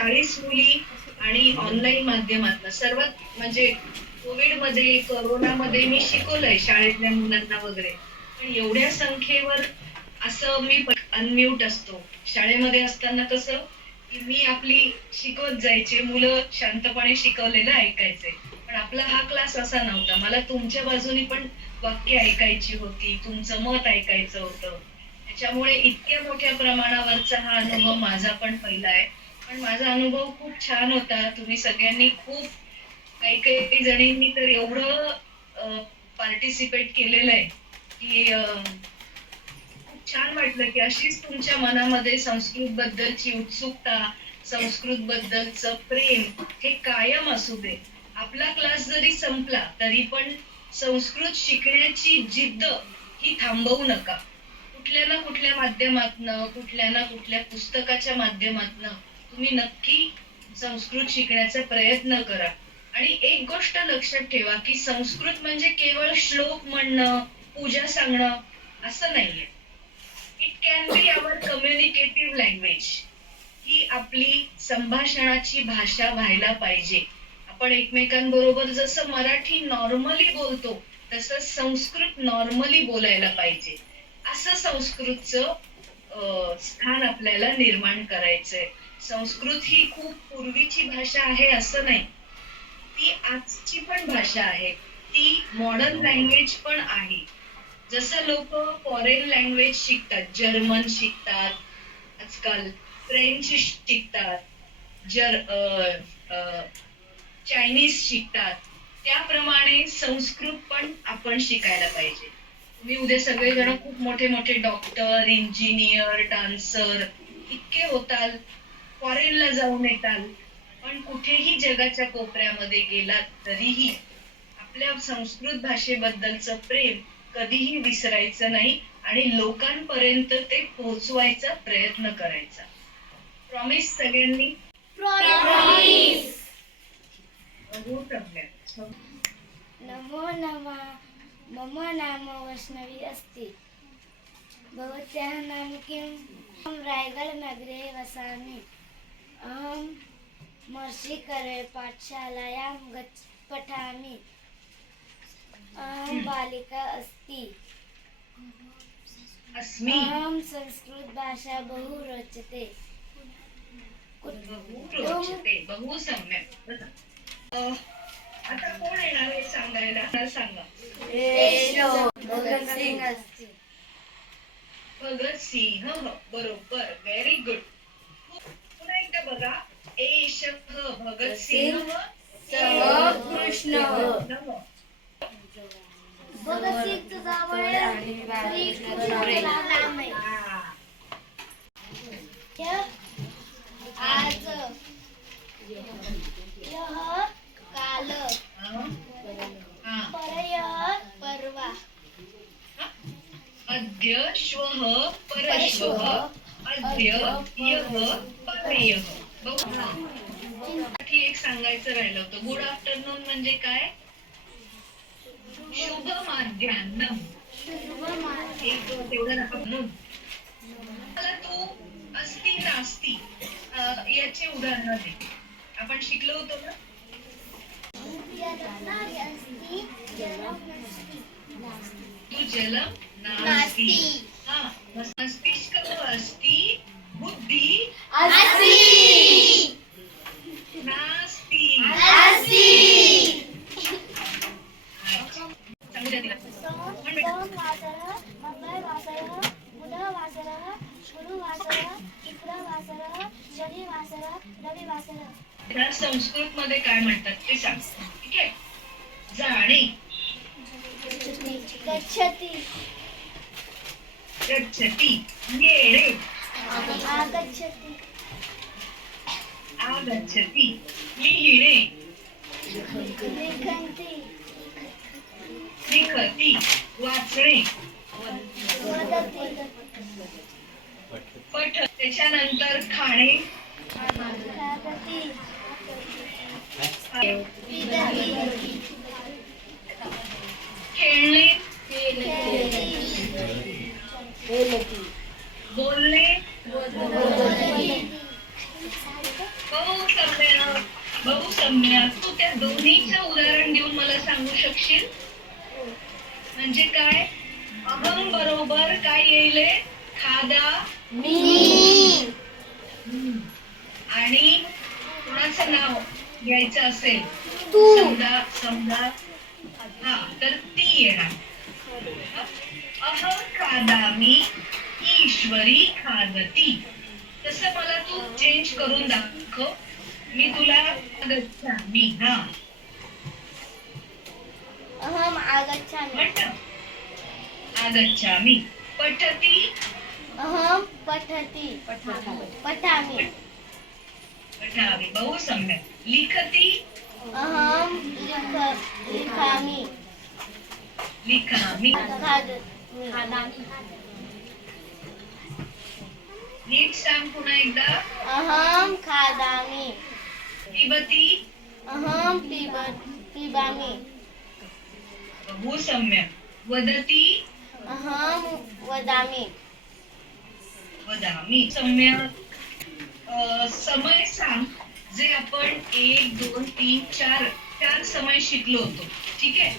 चाळीस मुली आणि ऑनलाईन माध्यमातून. सर्वात म्हणजे कोविडमध्ये करोना मध्ये मी शिकवलंय शाळेतल्या मुलांना वगैरे. पण एवढ्या संख्येवर असं मी अनम्यूट असतो. शाळेमध्ये असताना कसं की मी आपली शिकवत जायचे मुलं शांतपणे शिकवलेलं ऐकायचे. पण आपला हा क्लास असा नव्हता. मला तुमच्या बाजूनी पण वाक्य ऐकायची होती तुमचं मत ऐकायचं होतं. त्याच्यामुळे इतक्या मोठ्या प्रमाणावरचा हा अनुभव माझा पण पहिला आहे. पण माझा अनुभव खूप छान होता. तुम्ही सगळ्यांनी खूप काही काही जणींनी तर एवढं पार्टिसिपेट केलेलं आहे की खूप छान वाटलं की अशीच तुमच्या मनामध्ये संस्कृत बद्दलची उत्सुकता संस्कृत बद्दलचं प्रेम हे कायम असू दे. आपला क्लास जरी संपला तरी पण संस्कृत शिकण्याची जिद्द ही थांबवू नका. कुठल्या ना कुठल्या माध्यमातनं कुठल्या ना कुठल्या पुस्तकाच्या माध्यमातनं तुम्ही नक्की संस्कृत शिकण्याचा प्रयत्न करा. आणि एक गोष्ट लक्षात ठेवा की संस्कृत म्हणजे केवळ श्लोक म्हणणं पूजा सांगणं असं नाहीये. It can be our communicative language ही आपली संभाषणाची भाषा व्हायला पाहिजे. आपण एकमेकांबरोबर जसं मराठी नॉर्मली बोलतो तसं संस्कृत नॉर्मली बोलायला पाहिजे. असं संस्कृतचं स्थान आपल्याला निर्माण करायचंय. संस्कृत ही खूप पूर्वीची भाषा आहे असं नाही. ती आजची पण भाषा आहे. ती मॉडर्न लँग्वेज पण आहे. जसं लोक फॉरेन लँग्वेज शिकतात जर्मन शिकतात आजकाल फ्रेंच शिकतात जर चायनीज शिकतात. त्याप्रमाणे संस्कृत पण आपण शिकायला पाहिजे. तुम्ही उद्या सगळेजण खूप मोठे मोठे डॉक्टर इंजिनियर डान्सर इतके होताल. फॉरेनला जाऊन येताल पण कुठेही जगाच्या कोपऱ्यामध्ये गेलात तरीही आपल्या संस्कृत भाषेबद्दलचं प्रेम कधीही विसरायचं नाही आणि लोकांपर्यंत ते पोहोचवायचा प्रयत्न करायचा. प्रॉमिस सगळ्यांनी. नमो नमः. मम नाम वैष्णवी अस्ति. भवत्याः नाम अहं रायगडनगरे वसामि. अहं मर्षिकरे पाठशालायां गच्छ पठामि अहं बालिका अस्ति. अस्मी. अहं संस्कृतभाषा बहु रोचते. बहु रोचते बहु सम्यक. आता कोण येणार हे सांगायला? सांगा. अस्ति बरोबर. व्हेरी गुड एकदा बघा. एष भगत सिंह सह कृष्ण. आज I पठ त्याच्यानंतर खाणे. खेळणे. बोलणे. बहुसंज्ञा बहुसंज्ञा तू त्या दोन्हीचं उदाहरण देऊन मला सांगू शकशील? म्हणजे काय? अहम बरोबर काय येईल खादा मी. आणि कोणाचं नाव घ्यायचं असेल? तू. समजा समजा हा तर ती येणार. अहम खादामी ईश्वरी खादती. तसं मला तू चेंज करून दाखव. मी तुला गच्छामी हा. अहम आगच्छामि म्हण आगच्छामी पठती अहम पठति। पठामि। पठामि। बहु सम्यक्। लिखति? अहम लिख लिखामि। लिखामि। खादामि। नीट सांग पुन्हा एकदा। अहम खादामि। पिबती? अहम पिब पिबामि। बहु सम्यक्। वदती? अहम वदामि। वदामी सम्यक अ, समय सांग जे आपण एक दोन तीन चार चार समय शिकलो होतो. ठीक आहे?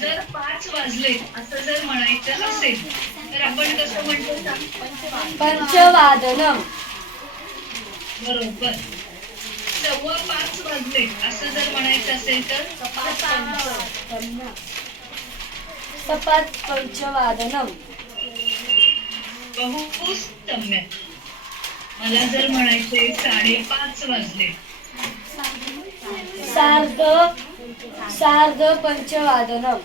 जर पाच वाजले असं जर म्हणायचं असेल तर आपण कसं म्हणतो? सांग पंचवादनम. बरोबर. सव्वा पाच वाजले असं जर म्हणायचं असेल तर? सपात पंचवादनम. बहु सम्यक मला जर म्हणायचे साडेपाच वाजले. सार्ध सार्ध पंचवादनम.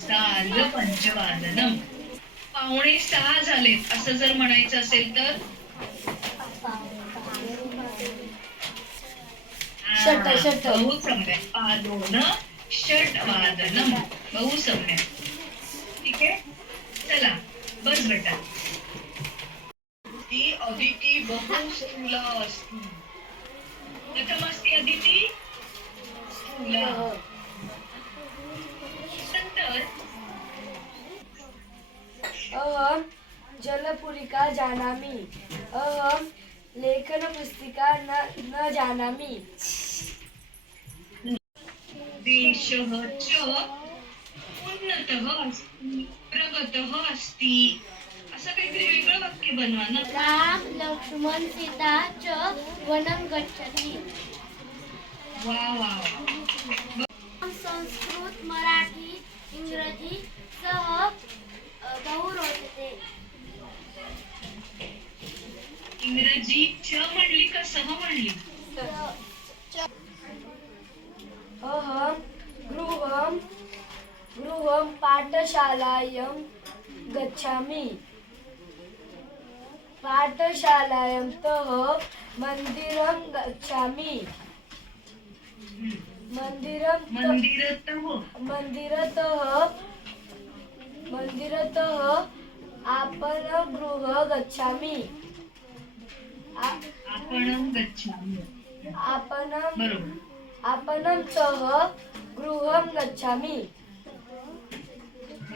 सार्ध पंचवादनम. पावणे सहा झालेत असं जर म्हणायचं असेल तर? षट, षट. बहु सम्यक पादोन षट वादनम. बहु सम्यक ठीक आहे? चला. बस बेटा. ती अदिती बहु स्थूला अस्ति. कथम अस्ति अदिती स्थूला. नंतर अहम जलपुरिका जानामि. अहम लेखनपुस्तिका न न जानामि. देशः च उन्नतः अस्ति. प्रगतः अस्ति असं काहीतरी वेगळं वाक्य बनवा ना. राम लक्ष्मण सीता च वनं गच्छति. वा वा वा. संस्कृत मराठी इंग्रजी सह अ, बहु रोचते इंग्रजी च म्हणली का सह म्हणली? अहम गृहम गृहम पाठशालायां गच्छामि। पाठशालायां तः मन्दिरं गच्छामि। मन्दिरं मन्दिरतः मन्दिरतः आपणगृह गच्छामि। आपण आपणं तः गृहं गच्छामि।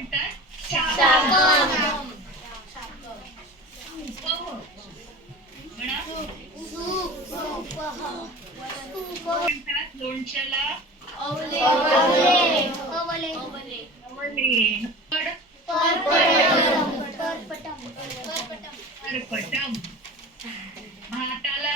म्हणतात शापम. म्हणतात लोणच्याला भाताला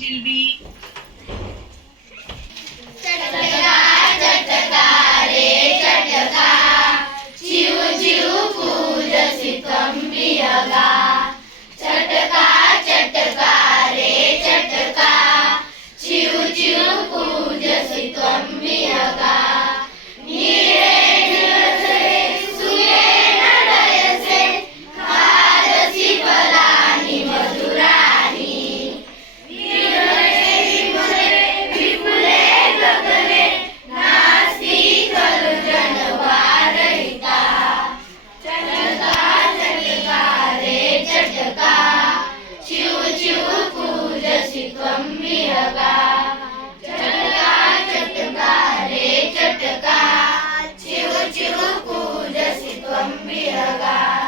will be शिव शिव पूजसि त्वं विहगा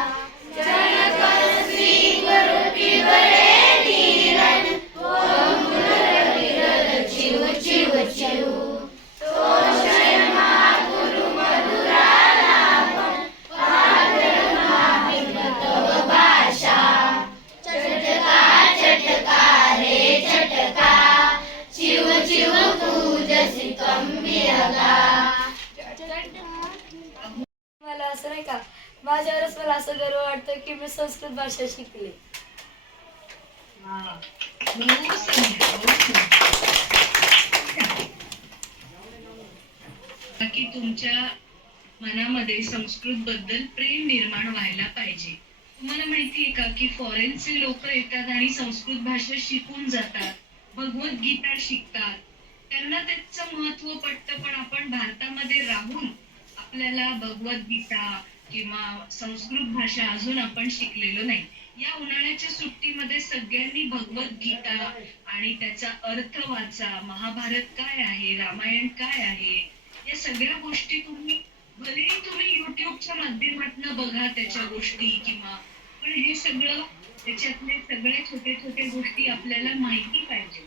मला असं नाही का माझ्यावरच मला असं गर्व वाटतं की मी संस्कृत भाषा शिकले. की तुमच्या मनामध्ये संस्कृत बद्दल प्रेम निर्माण व्हायला पाहिजे. तुम्हाला माहितीये का की फॉरेनचे लोक येतात आणि संस्कृत भाषा शिकून जातात भगवद्गीता शिकतात. त्यांना त्याचं महत्त्व पटतं पण आपण भारतामध्ये राहून आपल्याला भगवद्गीता किंवा संस्कृत भाषा अजून आपण शिकलेलो नाही. या उन्हाळ्याच्या सुट्टीमध्ये सगळ्यांनी भगवद्गीता आणि त्याचा अर्थ वाचा. महाभारत काय आहे? रामायण काय आहे? या सगळ्या गोष्टी तुम्ही भलेही तुम्ही युट्यूबच्या माध्यमातून बघा त्याच्या गोष्टी किंवा पण हे सगळं त्याच्यातले सगळ्या छोटे छोटे गोष्टी आपल्याला माहिती पाहिजे.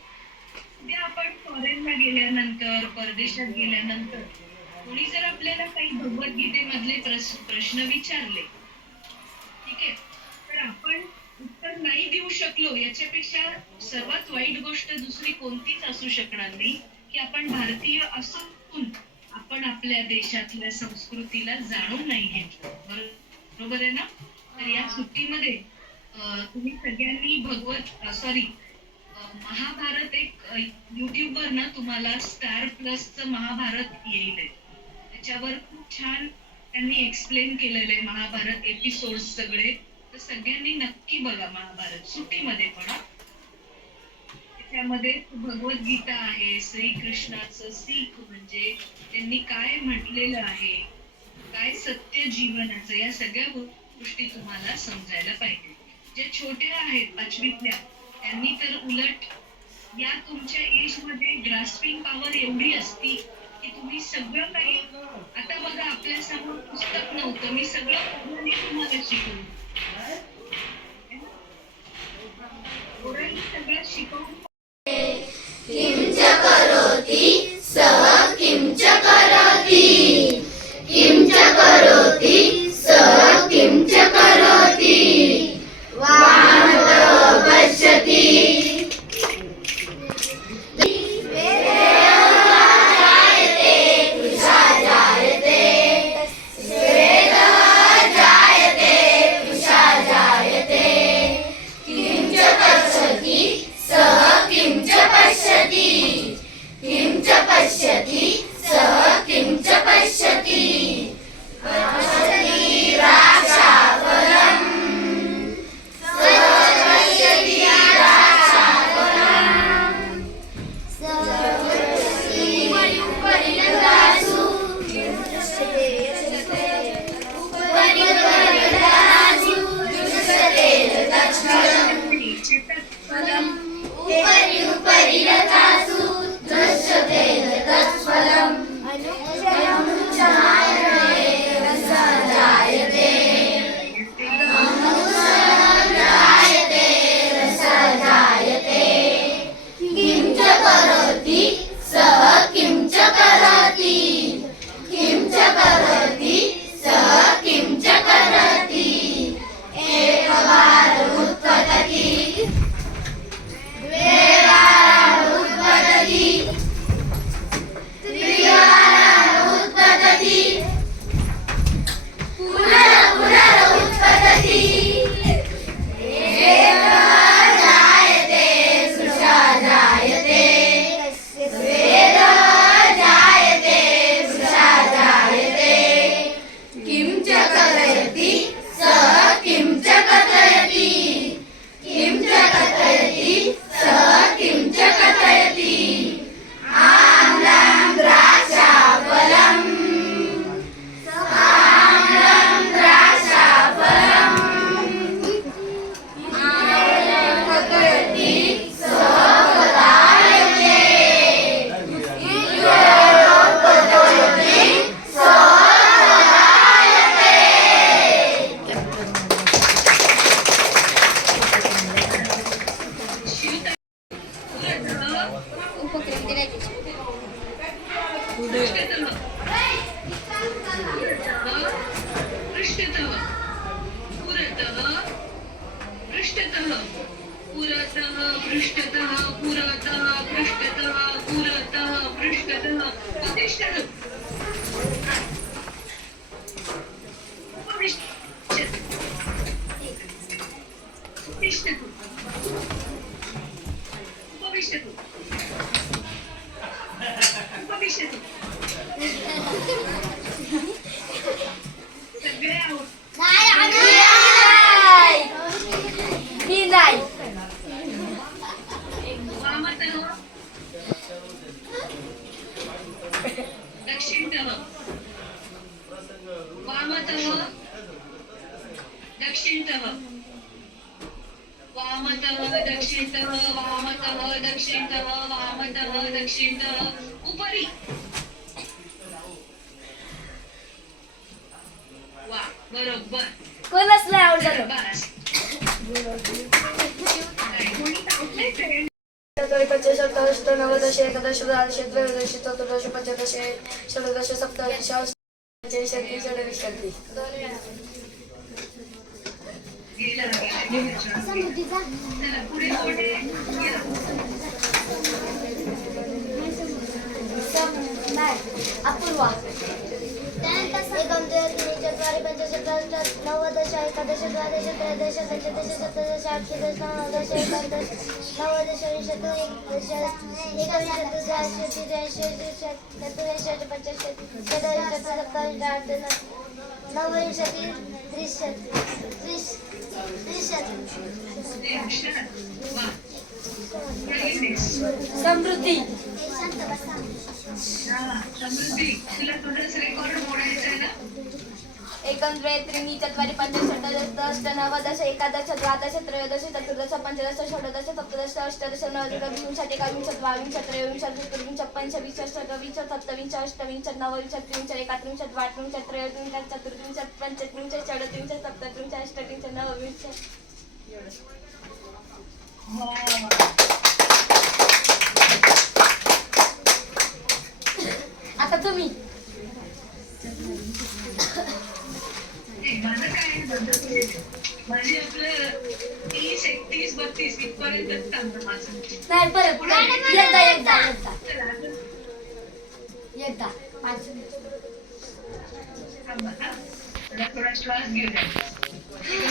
उद्या आपण फॉरेनला गेल्यानंतर परदेशात गेल्यानंतर कोणी जर आपल्याला काही भगवद्गीतेमधले प्रश्न विचारले ठीक आहे? तर आपण उत्तर नाही देऊ शकलो याच्यापेक्षा सर्वात वाईट गोष्ट दुसरी कोणतीच असू शकणार नाही की आपण भारतीय असून आपण आपल्या देशातल्या संस्कृतीला जाणून नाही घेतलं. बरोबर आहे ना? तर या सुट्टीमध्ये तुम्ही सगळ्यांनी भगवत सॉरी महाभारत एक युट्यूब वर ना तुम्हाला स्टार प्लसचं महाभारत येईल त्याच्यावर खूप छान त्यांनी एक्सप्लेन केलेलं आहे महाभारत एपिसोड सगळे. तर सगळ्यांनी नक्की बघा महाभारत सुट्टीमध्ये पण त्यामध्ये त्याच्यामध्ये भगवद्गीता आहे श्रीकृष्णाचं सीख म्हणजे त्यांनी काय म्हटलेलं आहे काय सत्य जीवनाचं या सगळ्या गोष्टी तुम्हाला समजायला पाहिजे. जे छोटे आहेत पाचवीतल्या त्यांनी तर उलट या तुमच्या एजमध्ये ग्रास्पिंग पॉवर एवढी असती की तुम्ही सगळं काही आता बघा आपल्यासमोर पुस्तक नव्हतं. मी सगळं पूर्ण तुम्हाला शिकवलं. सगळं शिकवून पृष्ठतः Beşte tuttum. कोणच नाही आवडलं? चतुर्थ पंचसप्तदश नवदश एकादश द्वादश त्रयोदश चतुर्दश पंचदश षोडश सप्तदश आहे? या. नाही अपूर्वा चत्वारि पञ्च षट् नवदश एकादश द्वादश त्रयोदश पञ्चदश सप्तदश अष्टादश नवदश एकादश नवदश विंशति एकदश एकविंशति द्वाविंशति त्रयविंशति चतुर्विंशति पञ्चविंशति षड्विंशति सप्तविंशति नवविंशति त्रिंशत् त्रिश त्रिंशत् समृद्धी. हा, समृद्धी. तुला थोडंसं रेकॉर्ड मोडायचं आहे ना? त्रीणि चत्वारि पञ्च षट् नवदश एकादश द्वादश त्रयोदश चतुर्दश पञ्चदश षोडश सप्तदश अष्टादश नवदश विंशति एकविंशति द्वाविंशति त्रयोविंशति चतुर्विंशति पञ्चविंशति षड्विंशति सप्तविंशति अष्टविंशति नवविंशति त्रिंशत् एकात्रिंशत् द्वात्रिंशत् त्रयोत्रिंशत् चतुर्विंशत् पञ्चत्रिंशत् षड्त्रिंशत् सप्तत्रिंशत् अष्टत्रिंशत् नवविंशति आता तुम्ही. माझं काय आहे बद्दल माझे आपलं तीस एकतीस बत्तीस इथपर्यंतच थांबतं माझं. नाही परत एकदा एकदा एकदा पाच हा. थोडा श्वास घेऊ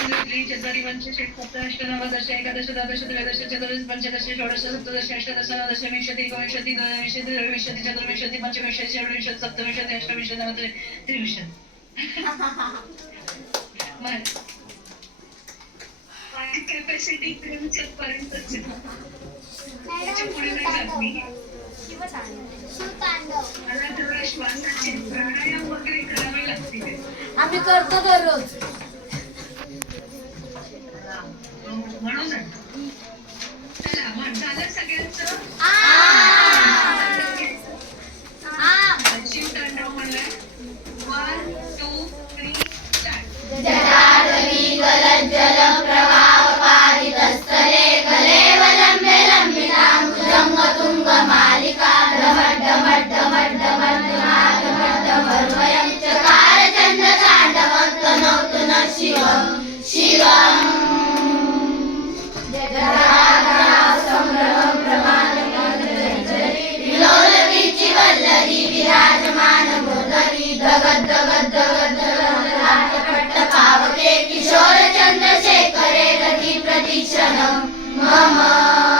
द्या एकंदरीत चत्वारी नवदश एकादश द्वादश त्रयोदश चतुर्दश पंचदश षोडश सप्तदश अष्टादश नवदश विंशति एकविंशति द्वाविंशति त्रयोविंशति चतुर्विंशति पंचविंशति षड्विंशति सप्तविंशति अष्टविंशति नवदश त्रिविंशति कॅपॅसिटी पुढे नाही जात मी. मला थोडा श्वासाचे प्राणायाम वगैरे करावे लागतील आम्ही करतो दररोज mama.